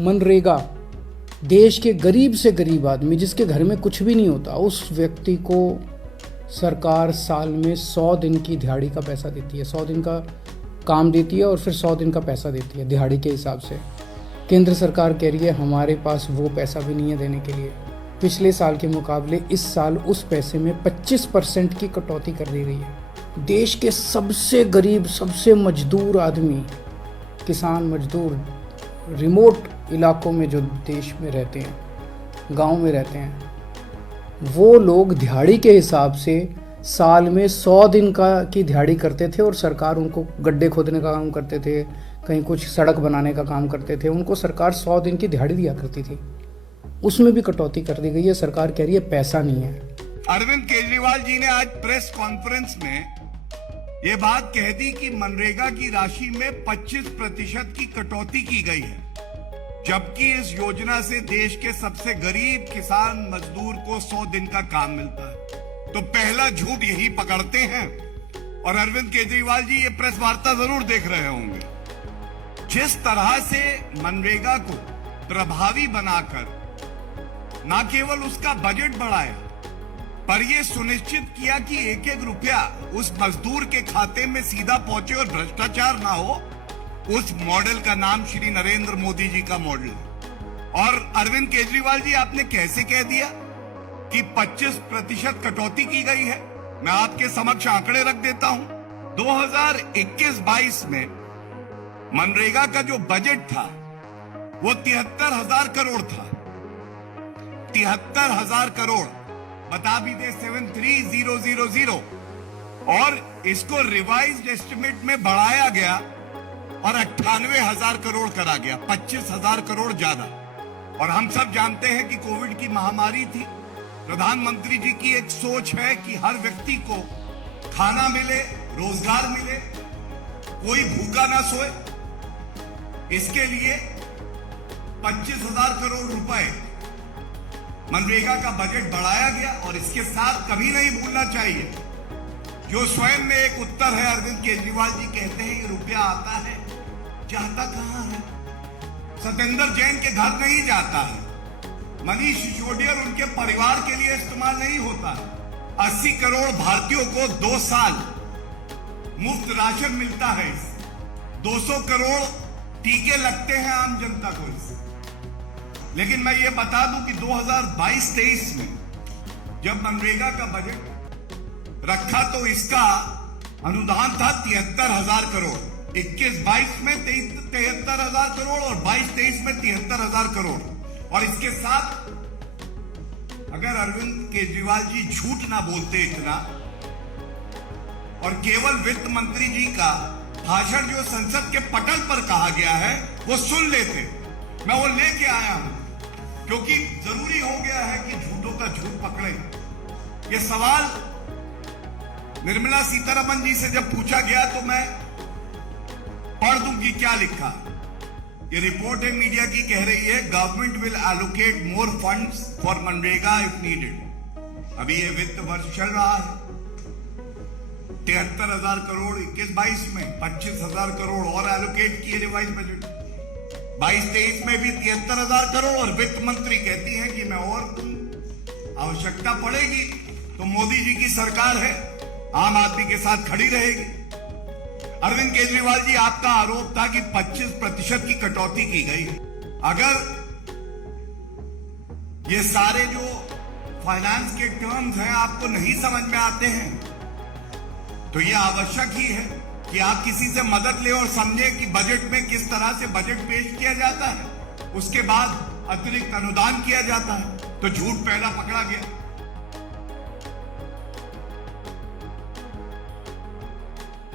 मनरेगा, देश के गरीब से गरीब आदमी जिसके घर में कुछ भी नहीं होता, उस व्यक्ति को सरकार साल में 100 दिन की दिहाड़ी का पैसा देती है। 100 दिन का काम देती है और फिर 100 दिन का पैसा देती है दिहाड़ी के हिसाब से। केंद्र सरकार कह रही है हमारे पास वो पैसा भी नहीं है देने के लिए। पिछले साल के मुकाबले इस साल उस पैसे में 25% की कटौती कर दी गई है। देश के सबसे गरीब, सबसे मजदूर आदमी, किसान मजदूर, रिमोट इलाकों में जो देश में रहते हैं, गांव में रहते हैं, वो लोग दिहाड़ी के हिसाब से साल में 100 दिन की दिहाड़ी करते थे और सरकार उनको गड्ढे खोदने का काम करते थे, कहीं कुछ सड़क बनाने का काम करते थे, उनको सरकार 100 दिन की दिहाड़ी दिया करती थी। उसमें भी कटौती कर दी गई है। सरकार कह रही है पैसा नहीं है। अरविंद केजरीवाल जी ने आज प्रेस कॉन्फ्रेंस में ये बात कह दी कि मनरेगा की राशि में 25% की कटौती की गई है, जबकि इस योजना से देश के सबसे गरीब किसान मजदूर को 100 दिन का काम मिलता है। तो पहला झूठ यही पकड़ते हैं। और अरविंद केजरीवाल जी ये प्रेस वार्ता जरूर देख रहे होंगे। जिस तरह से मनरेगा को प्रभावी बनाकर न केवल उसका बजट बढ़ाया, पर यह सुनिश्चित किया कि एक एक रुपया उस मजदूर के खाते में सीधा पहुंचे और भ्रष्टाचार ना हो, उस मॉडल का नाम श्री नरेंद्र मोदी जी का मॉडल है। और अरविंद केजरीवाल जी, आपने कैसे कह दिया कि 25% कटौती की गई है? मैं आपके समक्ष आंकड़े रख देता हूं। 2021-22 में मनरेगा का जो बजट था वो 73,000 करोड़ था। 73,000 करोड़, बता भी दे 73,000, और इसको रिवाइज्ड एस्टिमेट में बढ़ाया गया और 98,000 करोड़ करा गया, 25,000 करोड़ ज्यादा। और हम सब जानते हैं कि कोविड की महामारी थी। प्रधानमंत्री जी की एक सोच है कि हर व्यक्ति को खाना मिले, रोजगार मिले, कोई भूखा ना सोए। इसके लिए 25,000 करोड़ रुपए मनरेगा का बजट बढ़ाया गया। और इसके साथ कभी नहीं भूलना चाहिए, जो स्वयं में एक उत्तर है, अरविंद केजरीवाल जी कहते हैं ये रुपया आता है, जाता कहां है? सत्येंद्र जैन के घर नहीं जाता है, मनीष सिसोदिया और उनके परिवार के लिए इस्तेमाल नहीं होता है। 80 करोड़ भारतीयों को 2 साल मुफ्त राशन मिलता है। 200 करोड़ टीके लगते हैं आम जनता को इससे। लेकिन मैं ये बता दूं कि 2022-23 में जब मनरेगा का बजट रखा तो इसका अनुदान था 73,000 करोड़। 21-22 में 73,000 करोड़ और 22-23 में 73,000 करोड़। और इसके साथ अगर अरविंद केजरीवाल जी झूठ ना बोलते इतना और केवल वित्त मंत्री जी का भाषण जो संसद के पटल पर कहा गया है वो सुन लेते, मैं वो लेके आया हूं, क्योंकि जरूरी हो गया है कि झूठों का झूठ पकड़े। ये सवाल निर्मला सीतारमण जी से जब पूछा गया तो मैं पढ़ दूं कि क्या लिखा। ये रिपोर्ट है मीडिया की, कह रही है government will allocate more funds for MNREGA if needed. अभी ये वित्त वर्ष चल रहा है, 73,000 करोड़ 21-22 में, 25,000 करोड़ और एलोकेट किए रिवाइज बजट। 22-23 में भी 73,000 करोड़। और वित्त मंत्री कहती है कि मैं और आवश्यकता पड़ेगी तो मोदी जी की सरकार है, आम आदमी के साथ खड़ी रहेगी। अरविंद केजरीवाल जी, आपका आरोप था कि 25% की कटौती की गई है। अगर ये सारे जो फाइनेंस के टर्म्स हैं आपको नहीं समझ में आते हैं तो ये आवश्यक ही है कि आप किसी से मदद ले और समझे कि बजट में किस तरह से बजट पेश किया जाता है, उसके बाद अतिरिक्त अनुदान किया जाता है। तो झूठ पहला पकड़ा गया।